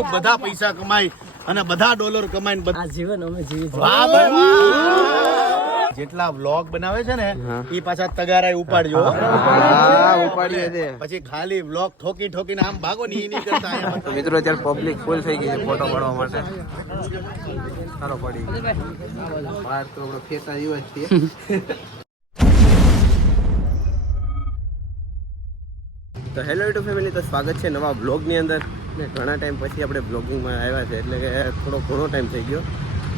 ખૂબ બધા પૈસા કમાય અને બધા ડોલર કમાઈને આ જીવન અમે જીવી વાહ ભાઈ વાહ. જેટલા વ્લોગ બનાવે છે ને એ પાછા તગારાય ઉપાડજો. પછી ખાલી વ્લોગ ઠોકીને આમ ભાગો ને ઈ નહીં કરતા. તો મિત્રો અત્યારે પબ્લિક ફૂલ થઈ ગઈ છે ફોટો પાડવા માટે. સારો પડી બહાર તો આપણે ફેતા જેવા જ છીએ. તો હેલો યુટ્યુબ ફેમિલી, તો સ્વાગત છે નવા બ્લોગની અંદર. ને ઘણા ટાઈમ પછી આપણે બ્લોગિંગમાં આવ્યા છે, એટલે કે થોડો ઘણો ટાઈમ થઈ ગયો,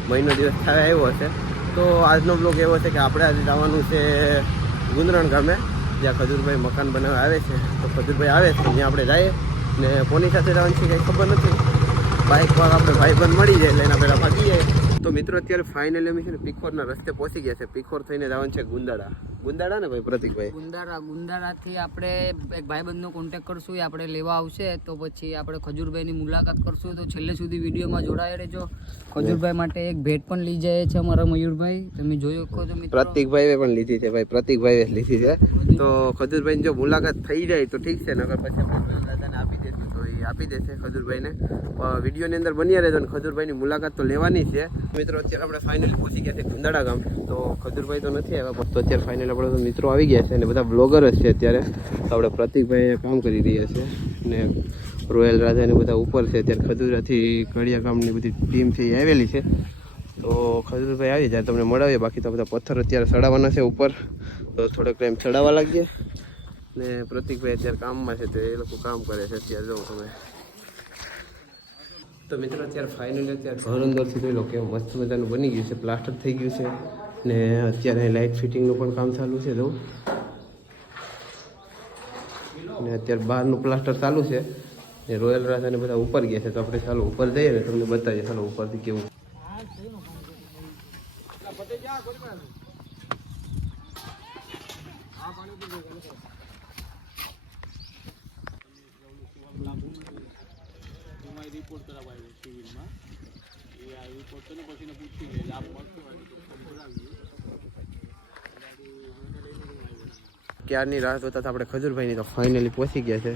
મહિનો દિવસ થવા આવ્યો હશે. તો આજનો બ્લોગ એવો છે કે આપણે આજે જવાનું છે ગુંદરણ ગામે, જ્યાં ખજૂરભાઈ મકાન બનાવવા આવે છે. તો ખજૂરભાઈ આવે છે ત્યાં આપણે જઈએ, ને કોની સાથે જવાનું છે કંઈ ખબર નથી. બાઇક પર આપણે ભાઈબંધ મળી જાય એટલે એના પહેલાં ભાગી જાય. તો મિત્રો અત્યારે ફાઇનલી અમે છે ને પિખોરના રસ્તે પહોંચી ગયા છે. પિખોર થઈને જવાનું છે ગુંદાડા ને ભાઈ પ્રતિકભાઈ. ગુંદારાથી આપણે એક ભાઈબંધનો કોન્ટેક્ટ કરશું, એ આપણે લેવા આવશે. તો પછી આપણે ખજૂરભાઈની મુલાકાત કરશું. તો છેલ્લે સુધી વિડીયોમાં જોડાયા રહેજો. ખજૂરભાઈ માટે એક ભેટ પણ લઈ જાય છે અમારા મયુરભાઈ, તમે જોઈ શકો છો મિત્રો. પ્રતિકભાઈએ પણ લીધી છે ભાઈ, પ્રતિકભાઈએ લીધી છે. તો ખજૂરભાઈની જો મુલાકાત થઈ જાય તો ઠીક છે, નકર પછી આપણે દાદાને આપી દઈશું તો એ આપી દેશે ખજૂરભાઈને. વિડીયોની અંદર બન્યા રહેજો, અને ખજૂરભાઈની મુલાકાત તો લેવાની છે. મિત્રો અત્યારે આપણે ફાઇનલી પહોંચી ગયા છે ગુંદાડા ગામ. તો ખજૂરભાઈ તો નથી આવ્યા, પણ તો અત્યારે ફાઇનલી આપણે મિત્રો આવી ગયા છે, અને બધા બ્લોગર જ છે અત્યારે. તો આપણે પ્રતિકભાઈ કામ કરી રહ્યા છે, ને રોયલ રાજાને બધા ઉપર છે. અત્યારે ખજૂરાથી કડિયા ગામની બધી ટીમ છે એ આવેલી છે. તો ખજૂરભાઈ આવી જાય તમને મળાવીએ. બાકી તો બધા પથ્થર અત્યારે ચડાવવાના છે ઉપર, તો થોડોક ટાઈમ ચડાવવા લાગીએ. ને પ્રતિકભાઈ અત્યારે કામમાં છે, તો એ લોકો કામ કરે છે અત્યારે. જો તમે તો મિત્રો અત્યારે ફાઇનલી અત્યારે ઘર અંદરથી જોઈ લો કે મસ્ત મજાનું બની ગયું છે, પ્લાસ્ટર થઈ ગયું છે. ને અત્યારે લાઇટ ફિટિંગનું પણ કામ ચાલુ છે. જો ને અત્યારે બહારનું પ્લાસ્ટર ચાલુ છે, ને રોયલ રાજાને બધા ઉપર ગયા છે. તો આપણે ચાલો ઉપર જઈએ ને તમને બતાવીએ ચાલો ઉપરથી કેવું. ક્યારની રાહ જોતા આપણે ખજૂરભાઈની તો ફાઇનલી પહોંચી ગયા છે.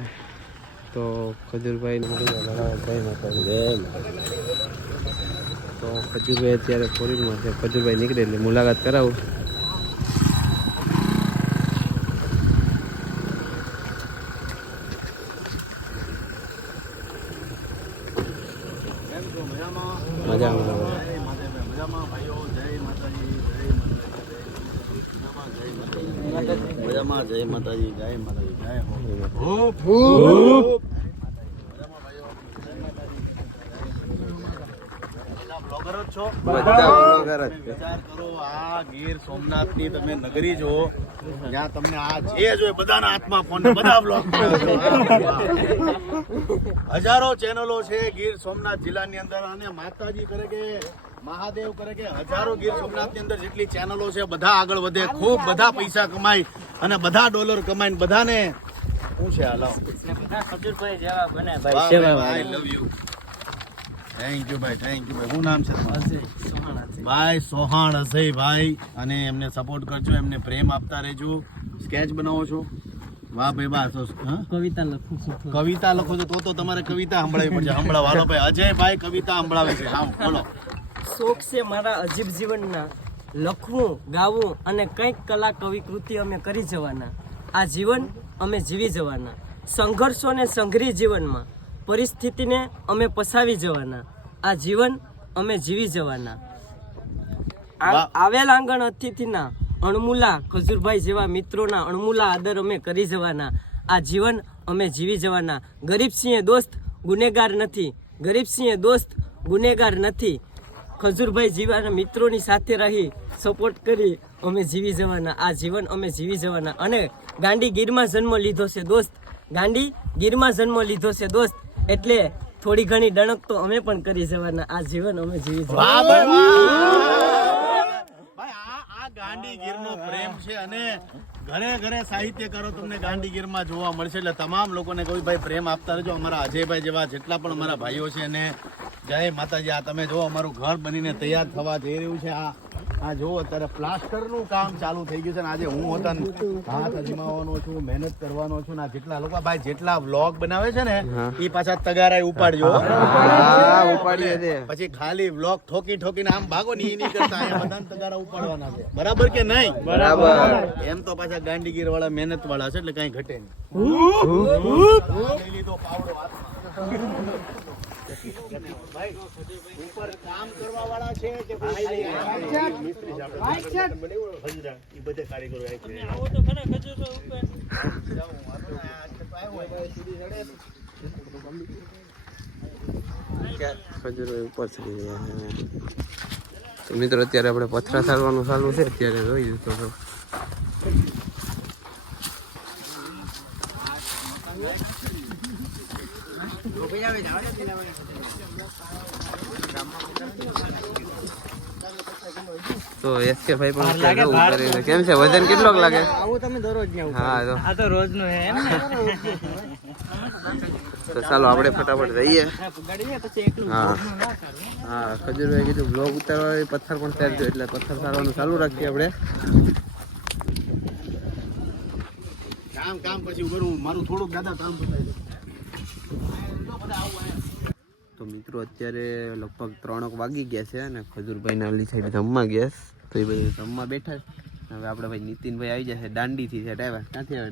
તો ખજૂરભાઈને તો ખજૂરભાઈ અત્યારે ફોરીમાં છે. ખજૂરભાઈ નીકળે એટલે મુલાકાત કરાવું. મજામાં. જય માતાજી, જય માતાજી, જય હો. બ્લોગર જ છો? વિચાર કરો, આ ગીર સોમનાથની તમે નગરી જો, જ્યાં તમને આ જે જોઈએ બધાના હાથમાં ફોન, બધા બ્લોગ હજારો ચેનલો છે ગીર સોમનાથ જિલ્લાની અંદર. અને માતાજી કરે કે મહાદેવ કરે કે હજારો ગીર સોમનાથની અંદર જેટલી ચેનલો છે બધા આગળ વધે, ખૂબ બધા પૈસા કમાય અને બધા ડોલર કમાય. બધાને શું છે હાલો ખજૂરભાઈ જેવા બને આઈ લવ યુ. થેન્ક યુ ભાઈ, થેન્ક યુ ભાઈ. શું નામ છે ભાઈ? સોહાણ અજયભાઈ. અને એમને સપોર્ટ કરજો, એમને પ્રેમ આપતા રહેજો. સ્કેચ બનાવો છો? વાહ ભાઈ વાહ. કવિતા લખું છું. કવિતા લખો છો તો તમારે કવિતા સંભળાવી પડશે. સંભળાવો ભાઈ. અજયભાઈ કવિતા સંભળાવે છે. હા બોલો. શોખ છે મારા અજીબ જીવનના, લખવું, ગાવું અને કંઈક કલા કવિકૃતિ અમે કરી જવાના. આ જીવન અમે જીવી જવાના. સંઘર્ષોને સંઘરી જીવનમાં પરિસ્થિતિને અમે પસાવી જવાના. આ જીવન અમે જીવી જવાના. આવેલ આંગણ અતિથિના અણમુલા ખજૂરભાઈ જેવા મિત્રોના અણમુલા આદર અમે કરી જવાના. આ જીવન અમે જીવી જવાના. ગરીબસિંહે દોસ્ત ગુનેગાર નથી, ગરીબસિંહે દોસ્ત ગુનેગાર નથી. ખજૂરભાઈ જેવા મિત્રોની સાથે રહી સપોર્ટ કરી અમે જીવી જવાના. આ જીવન અમે જીવી જવાના. અને ગાંડી ગીરમાં જન્મ લીધો છે દોસ્ત, ગાંડી ગીરમાં જન્મ લીધો છે દોસ્ત, એટલે થોડી ઘણી ડણક તો અમે પણ કરી જવાના. આ જીવન અમે જીવી જવાના. ગાંધીગીરનો પ્રેમ છે, અને ઘરે ઘરે સાહિત્યકારો તમને ગાંધીગીરમાં જોવા મળશે. એટલે તમામ લોકોને કોઈ ભાઈ પ્રેમ આપતા રહેજો. અમારા અજયભાઈ જેવા જેટલા પણ અમારા ભાઈઓ છે, અને જય માતાજી. આ તમે જો અમારું ઘર બનીને તૈયાર થવા જઈ રહ્યું છે. આ આ જો અત્યારે પ્લાસ્ટર નું કામ ચાલુ થઈ ગયું છે ને આજે હું હોતા હાથ અજમાવવાનો છું, મહેનત કરવાનો છું ને આ જેટલા લોકો ભાઈ જેટલા વ્લોગ બનાવે છે ને એ પાછા તગારા ઉપાડજો. હા ઉપાડીએ છે. પછી ખાલી વ્લોગ ઠોકીને આમ ભાગો ને ઈ નહીં કરતા, અહીંયા બધાને તગારા ઉપાડવાના છે. બરાબર કે નહીં? બરાબર. એમ તો પાછા ગાંડીગીર વાળા મહેનત વાળા છે એટલે કઈ ઘટે નહીં. લઈ લીધો પાવડો હાથમાં. ભાઈ ઉપર કામ કરવા વાળા છે કે ભાઈ મિસ્ત્રી છે આપણે હજરા ઈ બધે કારીગરો આવે છે. આવો તો ખરા ખજૂરો ઉપર ખજૂરો ઉપર ચડી ગયા છે. તો મિત્રો અત્યારે આપણે પથરા સારવાનું ચાલુ છે, અત્યારે જોઈ તો તો એસકે ભાઈ પણ અત્યારે જવું કરે છે. કેમ છે વજન કેટલોક લાગે? આવું તમે દરરોજ ને હા તો આ તો રોજ નું હે એમ ને તો ચાલો આપણે ફટાફટ જઈએ. ગાડી પછી એકલું હા ના સારું. હા ખજૂરભાઈ કીધું બ્લોગ ઉતારવા હોય, પથ્થર પણ તૈયાર થયો એટલે પથ્થર સારવાનું ચાલુ રાખીએ આપણે. કામ પછી કરું મારું થોડુંક દાદા કામ બતાવી દો. તો મિત્રો અત્યારે લગભગ 3 વાગી ગયા છે અને ખજૂરભાઈના ઓલી સાઈડ જમવા ગયા છે. તો એ ભાઈ જમવા બેઠા છે. હવે આપણે ભાઈ નીતિનભાઈ આવી જશે, દાંડીથી સેટ આવ્યા. ક્યાંથી આવે?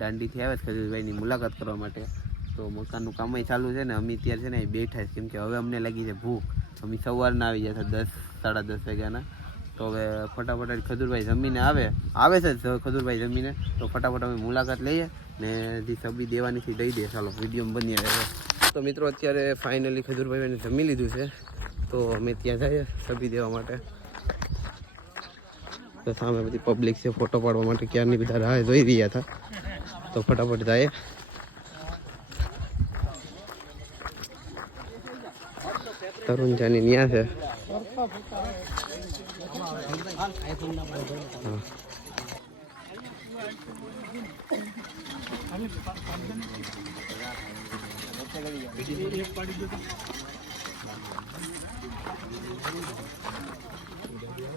દાંડીથી આવ્યા છે ખજૂરભાઈની મુલાકાત કરવા માટે. તો મકાનનું કામ ચાલુ છે ને અમે ત્યારે છે ને અહીં બેઠા છે, કેમ કે હવે અમને લાગી છે ભૂખ. અમે સવારના આવી ગયા હતા 10-10:30 વાગ્યાના. તો હવે ફટાફટ ખજૂરભાઈ જમીને આવે છે ખજૂરભાઈ જમીને, તો ફટાફટ અમે મુલાકાત લઈએ ને જે સબ્જી દેવાની થી દઈ દે. ચાલો વિડીયો બની આવે. તો મિત્રો અત્યારે ફાઇનલી ખજૂરભાઈને જમી લીધું છે, તો અમે ત્યાં જઈએ સબ્જી દેવા માટે. તો સામે બધી પબ્લિક છે, ફોટો પાડવા માટે ક્યારની બધા રાહ જોઈ રહ્યા હતા. તો ફટાફટ જાય. તરુણ જાની ન્યા છે.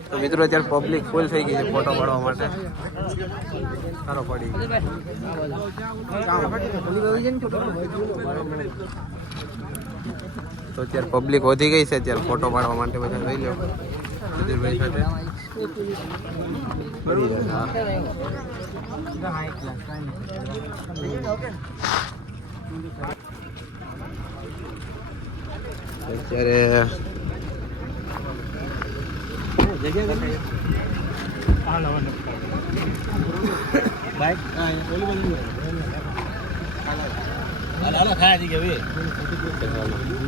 તો મિત્રો અત્યારે પબ્લિક ફૂલ થઈ ગઈ છે ફોટો પાડવા માટે. સારો પડી તો અત્યારે પબ્લિક વધી ગઈ છે, અત્યારે ફોટો પાડવા માટે બધા લઈ લો સુધીરભાઈ સાથે. અત્યારે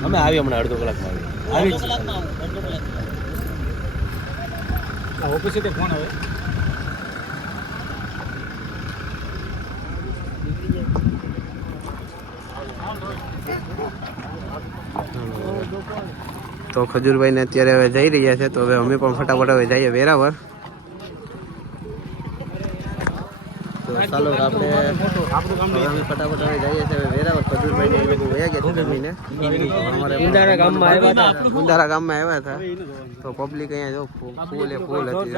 અમે આવી હમણાં અડધો કલાકમાં આવી ઓફિસે ફોન આવે. તો ખજૂરભાઈને અત્યારે હવે જઈ રહ્યા છે, તો હવે અમે પણ ફટાફટ હવે જઈએ વેરાવળ. તો ચાલો આપણે અમે ફટાફટ હવે જઈએ છીએ વેરાવળ. ખજૂરભાઈને એ લોકો વયા ગયા છે જમીને. ગુંદારા ગામમાં આવ્યા હતા. તો પબ્લિક અહીંયા જો ફૂલ હતી.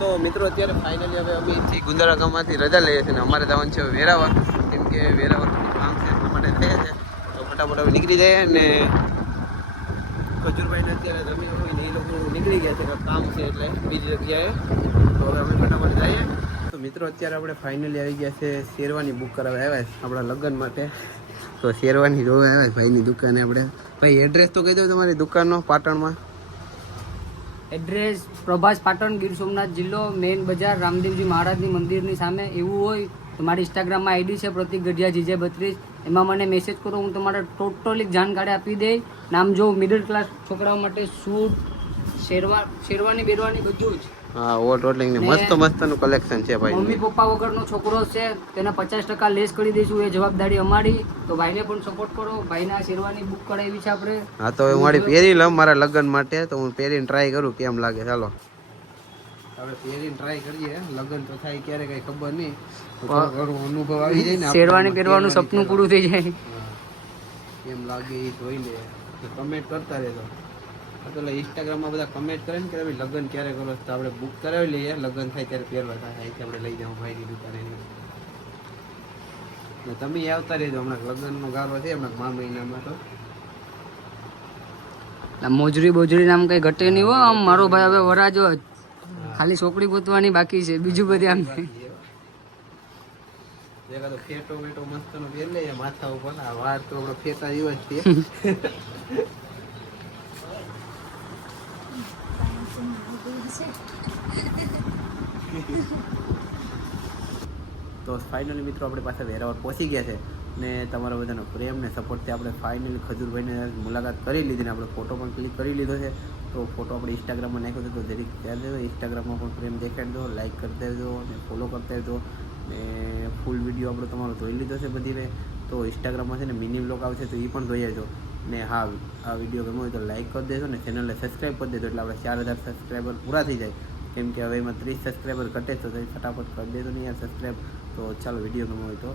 તો મિત્રો અત્યારે ફાઇનલી હવે અમે અહીંથી ગુંદારા ગામમાંથી રજા લઈએ છીએ ને અમારે જવાનું છે વેરાવળ, કેમ કે વેરાવળ કામ છે એટલા માટે થયા છે. તો ફટાફટ હવે નીકળી જાય ને ખજૂરભાઈને અત્યારે જમીન હોય ને એ લોકો નીકળી ગયા છે, કામ છે એટલે બીજી જગ્યાએ. તો હવે અમે ફટાફટ જઈએ. તો મિત્રો અત્યારે આપણે ફાઇનલી આવી ગયા છે, શેરવાની બુક કરાવવા આવ્યા છે આપણા લગ્ન માટે. તો શેરવાની જોવા આવ્યા છે ભાઈની દુકાને આપણે. ભાઈ એડ્રેસ તો કહી દો તમારી દુકાનનો પાટણમાં. એડ્રેસ પ્રભાસ પાટણ, ગીર સોમનાથ જિલ્લો, મેઇન બજાર, રામદેવજી મહારાજની મંદિરની સામે. એવું હોય તો મારી ઇન્સ્ટાગ્રામમાં આઈડી છે પ્રતિક ગઢિયા GJ32. એમાં મને મેસેજ કરો, હું તમારે ટોટલી જાણકારી આપી દઈ. નામ જો મિડલ ક્લાસ છોકરાઓ માટે સૂટ, શેરવાની બેરવાની બધું જ. હા ઓવર ટોટલિંગ ને મસ્તનું કલેક્શન છે ભાઈ. મમ્મી પપ્પા વગરનો છોકરો છે તેને 50% લેસ કરી દઈશું, એ જવાબદારી અમારી. તો ભાઈને પણ સપોર્ટ કરો. ભાઈના શેરવાની બુક કરાવી છે આપણે. હા તો હું મારી પહેરી લઉં મારા લગ્ન માટે, તો હું પહેરીને ટ્રાય કરું કેમ લાગે. ચાલો આપણે પહેરીને ટ્રાય કરીએ. લગ્ન તો થાય ક્યારે કઈ ખબર નહીં, અનુભવ આવી જાય ને. શેરવાની પહેરવાનું સપનું પૂરું થઈ જાય. કેમ લાગે એ જોઈ લે. તો કમેન્ટ કરતા રહેજો. તો ઇન્સ્ટાગ્રામમાં બધા કમેન્ટ કરે ને કે તમે લગ્ન ક્યારે કરો તો આપણે બુક કરાવી લઈએ, લગ્ન થાય ત્યારે પહેરવા થાય અહીંથી આપણે લઈ જાઉં ભાઈની દુકાને. ને તમે આવતા રહેજો, હમણાં લગ્નનો ગારો છે હમણાં મા મહિનામાં. તો મોજરી બોજરી નામ કઈ ઘટે નહીં હો. આમ મારો ભાઈ હવે વરાજો ખાલી છોકરી ગોતવાની બાકી છે, બીજું બધું આમ એકાદો ફેટો વેટો મસ્ત નો પહેર લે માથા ઉપર. આ વાર તો આપણો ફેટા જેવા જ છે. તો ફાઇનલી મિત્રો આપણે પાછા વેરાવળ પહોંચી ગયા છે ને તમારા બધાનો પ્રેમ ને સપોર્ટથી આપણે ફાઇનલી ખજૂરભાઈને મુલાકાત કરી લીધી ને આપણે ફોટો પણ ક્લિક કરી લીધો છે. તો ફોટો આપણે ઇન્સ્ટાગ્રામમાં નાખ્યો હતો, તો જરીક ધ્યાન દેજો, ઇન્સ્ટાગ્રામમાં પણ પ્રેમ દેખાડી દો, લાઇક કરી દેજો અને ફોલો કરતા રહેજો. ને ફૂલ વિડીયો આપણો તમારો જોઈ લીધો છે બધીને. તો ઇન્સ્ટાગ્રામમાં છે ને મિની બ્લોગ આવશે તો એ પણ જોઈ લેજો. ને હા, આ વિડીયો ગમ્યો હોય તો લાઇક કરી દેજો ને ચેનલને સબસ્ક્રાઈબ કરી દેજો, એટલે આપણે 4000 સબસ્ક્રાઈબર પૂરા થઈ જાય. કેમ કે હવે એમાં 30 સબસ્ક્રાઈબર ઘટે તો ફટાફટ કરી દેજો ને યાર સબસ્ક્રાઈબ. તો ચાલો વિડીયો ગમ્યો હોય તો